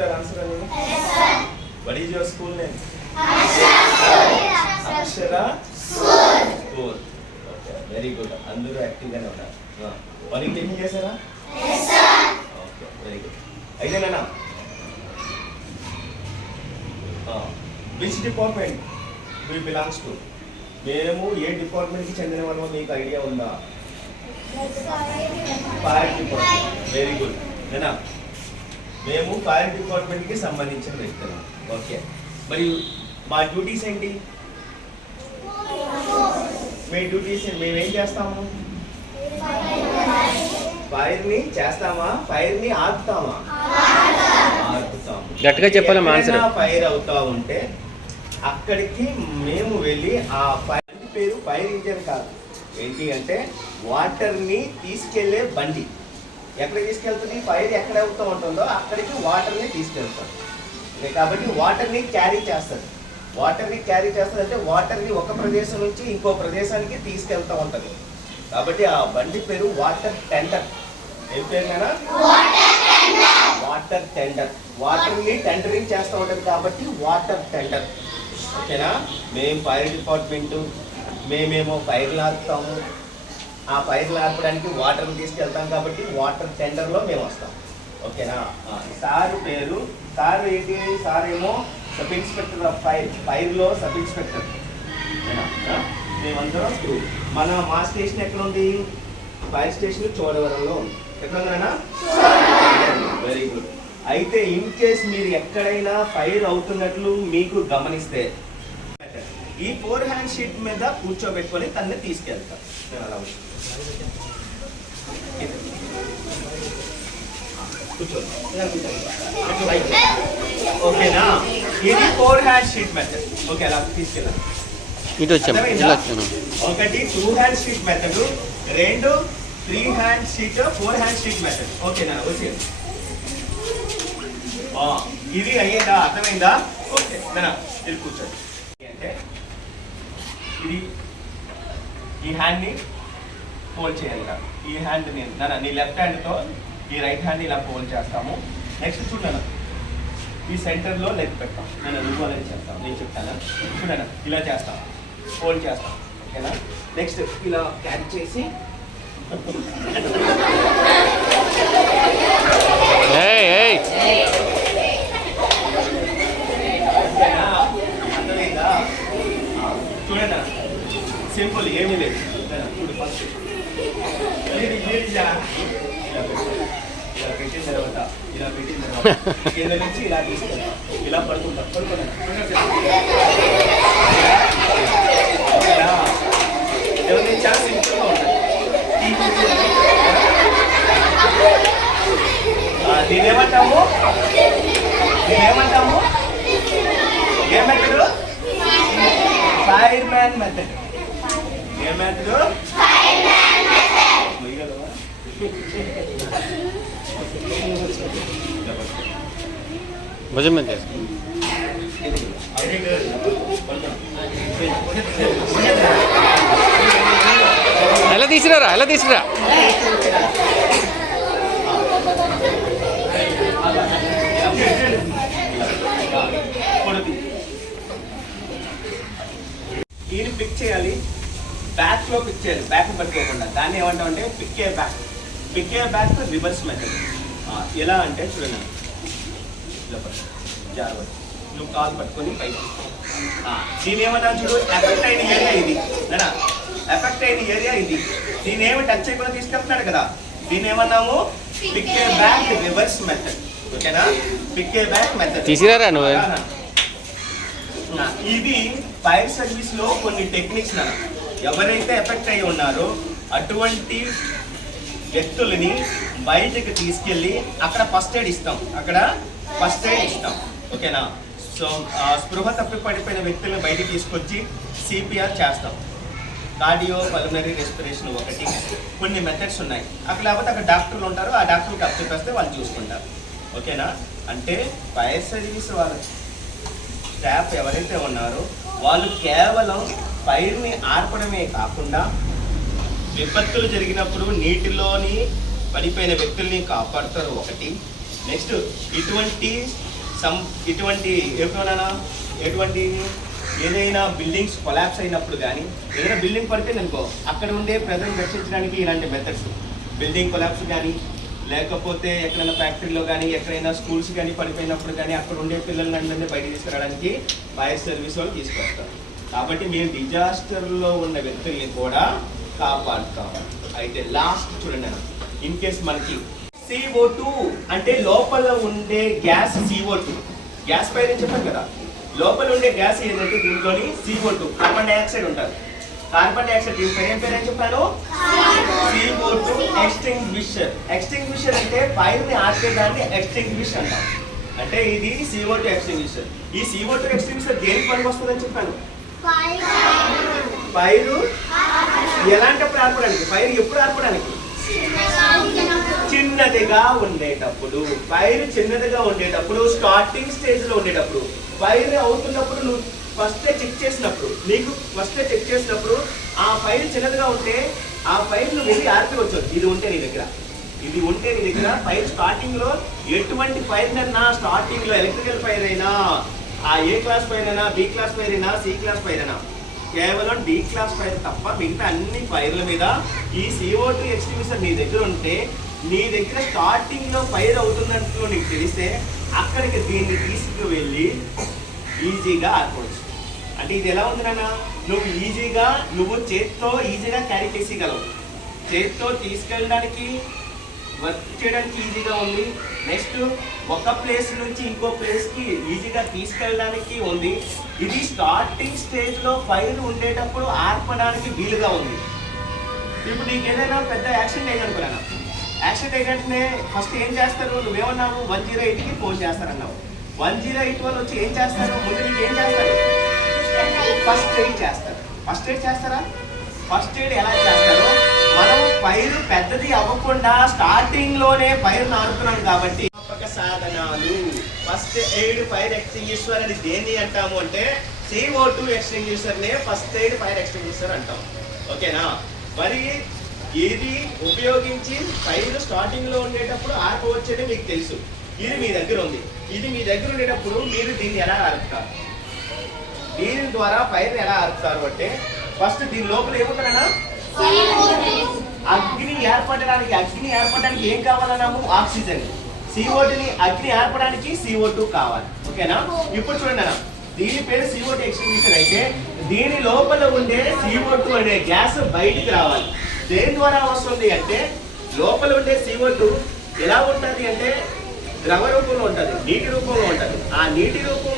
చెప్తారు ఆన్సర్ అని? What is your school name? Akshara school. Okay, very good. అందరూ యాక్టివ్గానే ఉన్నారు. మార్నింగ్ టిఫిన్ చేశారా? Okay, very good. అయితేనా which department we belongs to? మేము ఏ డిపార్ట్మెంట్కి చెందిన వాళ్ళమో మీకు ఐడియా ఉందా? Fire department. Very good. నేనా మేము ఫైర్ డిపార్ట్మెంట్కి సంబంధించిన వ్యక్తులు. ఓకే, మరి మా డ్యూటీస్ ఏంటి? మీ డ్యూటీస్ మేమేం చేస్తాము? ఫైర్ని చేస్తామా? ఫైర్ని ఆపుతామా? ఆపుతాము. గట్టిగా చెప్పాలి. ఫైర్ అవుతా ఉంటే అక్కడికి మేము వెళ్ళి ఆ ఫైర్ పేరు ఫైర్ ఇంజన్ కాదు, ఏంటి అంటే వాటర్ని తీసుకెళ్లే బండి. ఎక్కడ తీసుకెళ్తుంది? ఫైర్ ఎక్కడ అవుతూ ఉంటుందో అక్కడికి వాటర్ని తీసుకెళ్తాం. కాబట్టి వాటర్ని క్యారీ చేస్తుంది. వాటర్ని క్యారీ చేస్తుంది అంటే వాటర్ని ఒక ప్రదేశం నుంచి ఇంకో ప్రదేశానికి తీసుకెళ్తూ ఉంటుంది. కాబట్టి ఆ బండి పేరు వాటర్ టెండర్. ఏం పేరునా? Water tender. వాటర్ని టెండరింగ్ చేస్తూ ఉంటుంది కాబట్టి వాటర్ టెండర్. ఓకేనా? మేము ఫైర్ డిపార్ట్మెంటు, మేమేమో ఫైర్లు ఆపుతాము. ఆ ఫైర్లు ఆపడానికి వాటర్ని తీసుకెళ్తాం కాబట్టి వాటర్ టెండర్లో మేము వస్తాం. ఓకేనా? సార్ పేరు, సార్ ఏంటి? సార్ ఏమో సబ్ ఇన్స్పెక్టర్ ఆఫ్ ఫైర్. ఫైర్లో సబ్ ఇన్స్పెక్టర్. మేమందరం మా స్టేషన్ ఎక్కడ ఉంది? ఫైర్ స్టేషన్ చోడవరంలో ఉంది. ఎక్కడ ఉందన్నా? Very good. అయితే ఇన్ కేస్ మీరు ఎక్కడైనా ఫైర్ అవుతున్నట్లు మీకు గమనిస్తే ఈ 4 హ్యాండ్ షీట్ మీద కూర్చోబెట్టుకొని తన్ని తీసుకెళ్తాం. ఓకేనా? ఇది 4 హ్యాండ్ షీట్ మెథడ్. ఓకే, అలా తీసుకెళ్ళాలి. ఒకటి 2 hand sheet method, 2 3 hand sheet, 4 hand sheet method. ఓకేనా? ఓకే, ఇది అయ్యేదా? అర్థమైందా? ఓకే, ఇది కూర్చోండి. అంటే ఇది ఈ హ్యాండ్ని ఫోల్డ్ చేయాలి కదా. ఈ హ్యాండ్ని నీ లెఫ్ట్ హ్యాండ్తో ఈ రైట్ హ్యాండ్ ఇలా ఫోల్డ్ చేస్తాము. నెక్స్ట్ చూడను, ఈ సెంటర్లో లెగ్ పెట్టాం. నేను నువ్వు అనేది చేస్తాను, నేను చెప్తాను. చూడను, ఇలా చేస్తాను, ఫోల్డ్ చేస్తాం. ఓకేనా? నెక్స్ట్ ఇలా క్యాచ్ చేసి చూడండి, సింపుల్, ఏమీ లేదు. చూడు, ఫస్ట్ ఇలా పెట్టిన తర్వాత కింద నుంచి ఇలా తీసుకెళ్తాం. ఇలా పడుకుంటాం. చాలా సింపుల్గా ఉంటుంది. దీనేమంటాము? ఏ మెథడ్? Fireman method. ఏ మెథడ్? భుజం మీద ఎలా తీసిరా? ఈయన పిక్ చేయాలి, బ్యాక్ లో పిక్ చేయాలి, బ్యాక్ పట్టుకోకుండా. దాన్ని ఏమంటాం అంటే pick a back reverse method. ఎలా అంటే చూడండి, జాగ్రత్త, నువ్వు కాలు పట్టుకొని పైకి. దీని ఏమన్నా చూడు, ఎఫెక్ట్ అయిన ఏరియా ఇది. ఎఫెక్ట్ అయిన ఏరియా ఇది. దీని ఏమి టచ్ చేయకుండా తీసుకెళ్తున్నాడు కదా, దీని ఏమన్నాము? Pick a back reverse method. ఓకేనా? Pick a back method. తీసిరారా నువ్వు? ఇది ఫైర్ సర్వీస్ లో కొన్ని టెక్నిక్స్. ఎవరైతే ఎఫెక్ట్ అయి ఉన్నారో అటువంటి వ్యక్తులని బయటకు తీసుకెళ్ళి అక్కడ ఫస్ట్ ఎయిడ్ ఇస్తాం. ఓకేనా? సో స్పృహ తప్పి పడిపోయిన వ్యక్తులను బయటకు తీసుకొచ్చి సిపిఆర్ చేస్తాం. కార్డియో పల్మనరీ రెస్పిరేషన్ ఒకటి. కొన్ని మెథడ్స్ ఉన్నాయి. అక్కడ లేకపోతే అక్కడ డాక్టర్లు ఉంటారు, ఆ డాక్టర్కి అప్పచెప్పేస్తే వాళ్ళు చూసుకుంటారు. ఓకేనా? అంటే ఫైర్ సర్వీస్ వాళ్ళ స్టాఫ్ ఎవరైతే ఉన్నారో వాళ్ళు కేవలం ఫైర్ని ఆర్పడమే కాకుండా విపత్తులు జరిగినప్పుడు నీటిలోని పడిపోయిన వ్యక్తుల్ని కాపాడుతారు ఒకటి. నెక్స్ట్, ఇటువంటి ఇటువంటి ఎటువంటి ఏదైనా బిల్డింగ్స్ కొలాప్స్ అయినప్పుడు కానీ ఏదైనా బిల్డింగ్ పడిపోయింది అనుకో, అక్కడ ఉండే ప్రజలను రక్షించడానికి ఇలాంటి మెథడ్స్, బిల్డింగ్ కొలాప్స్ కానీ లేకపోతే ఎక్కడైనా ఫ్యాక్టరీలో కానీ ఎక్కడైనా స్కూల్స్ కానీ పడిపోయినప్పుడు కానీ అక్కడ ఉండే పిల్లల్ని అందరినీ బయటికి తీసుకురావడానికి ఫైర్ సర్వీస్ వాళ్ళు తీసుకొస్తారు. కాబట్టి మేము డిజాస్టర్లో ఉన్న వ్యక్తుల్ని కూడా కాపాడుతాం. అయితే లాస్ట్ చూడండి, ఇన్ కేస్ మనకి CO2 అంటే లోపల ఉండే గ్యాస్ CO2, గ్యాస్ పైన చెప్పాను కదా, లోపల ఉండే గ్యాస్ ఏదంటే దీంట్లోని CO2 కార్బన్ డైఆక్సైడ్ ఉంటారు. కార్బన్ డైఆక్సైడ్ దీని పేరు ఏం పేరు అని చెప్పాను, CO2 ఎక్స్టింగ్విషర్. ఎక్స్టింగ్విషర్ అంటే ఫైర్ ని ఆర్పేదాన్ని ఎక్స్టింగ్విష్ అంటాం. అంటే ఇది CO2 ఎక్స్టింగ్విషర్. ఈ CO2 ఎక్స్టింగ్విషర్ దేనికి పనికి వస్తుందని చెప్పాను, ఫైర్ ఎలాంటప్పుడు ఆర్పడానికి, ఫైర్ ఎప్పుడు ఆర్పడానికి, చిన్నదిగా ఉండేటప్పుడు, ఫైర్ చిన్నదిగా ఉండేటప్పుడు, స్టార్టింగ్ స్టేజ్ లో ఉండేటప్పుడు, ఫైర్ అవుతున్నప్పుడు నువ్వు ఫస్ట్ చెక్ చేసినప్పుడు ఆ ఫైర్ చిన్నదిగా ఉంటే ఆ ఫైర్ నువ్వు వెళ్ళి ఆర్పవచ్చు. ఇది ఉంటే నీ దగ్గర ఫైర్ స్టార్టింగ్ లో ఎటువంటి ఫైర్ అన్నా, స్టార్టింగ్ లో ఎలక్ట్రికల్ ఫైర్ అయినా, ఆ ఏ క్లాస్ ఫైర్ అయినా, బి క్లాస్ ఫైర్ అయినా, సి క్లాస్ ఫైర్ అయినా, కేవలం డి క్లాస్ ఫైర్ తప్ప మిగతా అన్ని ఫైర్ల మీద ఈ CO2 ఎక్స్టింగ్విషర్ నీ దగ్గర ఉంటే, నీ దగ్గర స్టార్టింగ్ లో ఫైర్ అవుతున్నట్లు నీకు తెలిస్తే అక్కడికి దీన్ని తీసుకువెళ్ళి ఈజీగా ఆర్పవచ్చు. అంటే ఇది ఎలా ఉంది నాన్న, నువ్వు చేత్తో ఈజీగా క్యారీ చేసేయగలవు, చేత్తో తీసుకెళ్ళడానికి వర్క్ చేయడానికి ఈజీగా ఉంది. నెక్స్ట్ ఒక ప్లేస్ నుంచి ఇంకో ప్లేస్కి ఈజీగా తీసుకెళ్ళడానికి ఉంది. ఇది స్టార్టింగ్ స్టేజ్లో ఫైర్ ఉండేటప్పుడు ఆర్పడానికి వీలుగా ఉంది. ఇప్పుడు నీకు ఏదైనా పెద్ద యాక్సిడెంట్ అయ్యానుకున్నాను, యాక్సిడెంట్ అయినట్టునే ఫస్ట్ ఏం చేస్తారు, నువ్వేమన్నావు 108కి ఫోన్ చేస్తారన్నావు. 108 వాళ్ళు వచ్చి ఏం చేస్తారు, ముందు నీకు ఏం చేస్తారు, ఫస్ట్ ఎయిడ్ చేస్తారు. ఫస్ట్ ఎయిడ్ ఎలా చేస్తారో, మనం ఫైర్ పెద్దది అవ్వకుండా స్టార్టింగ్ లోనే ఫైర్ ఆడుతున్నాం కాబట్టి సాధనాలు, ఫస్ట్ ఎయిడ్ ఫైర్ ఎక్స్టింగ్విషర్ అని దేన్ని అంటాము అంటే CO2 ఎక్స్టింగ్విషర్ నే ఫస్ట్ ఎయిడ్ ఫైర్ ఎక్స్టింగ్విషర్ అంటాం. ఓకేనా? మరి ఇది ఉపయోగించి ఫైర్ స్టార్టింగ్ లో ఉండేటప్పుడు ఆర్పవచ్చని మీకు తెలుసు. ఇది మీ దగ్గర ఉంది. ఇది మీ దగ్గర ఉండేటప్పుడు మీరు దీన్ని ఎలా ఆర్పుతారు, దీని ద్వారా ఫైర్ ఎలా ఆర్పుతారు అంటే ఫస్ట్ దీని లోపల ఏముంటారన్నా, అగ్ని ఏర్పడడానికి ఏం కావాలన్నాము, ఆక్సిజన్. CO2ని అగ్ని ఏర్పడడానికి CO2 కావాలి. ఓకేనా? ఇప్పుడు చూడండి అన్న, దీని పేరు CO2 ఎక్స్టింగ్విషర్ అయితే దీని లోపల ఉండే CO2 అనే గ్యాస్ బయటికి రావాలి. దేని ద్వారా వస్తుంది అంటే, లోపల ఉండే CO2 ఎలా ఉంటుంది అంటే ద్రవ రూపంలో ఉంటుంది, నీటి రూపంలో ఉంటుంది. ఆ నీటి రూపంలో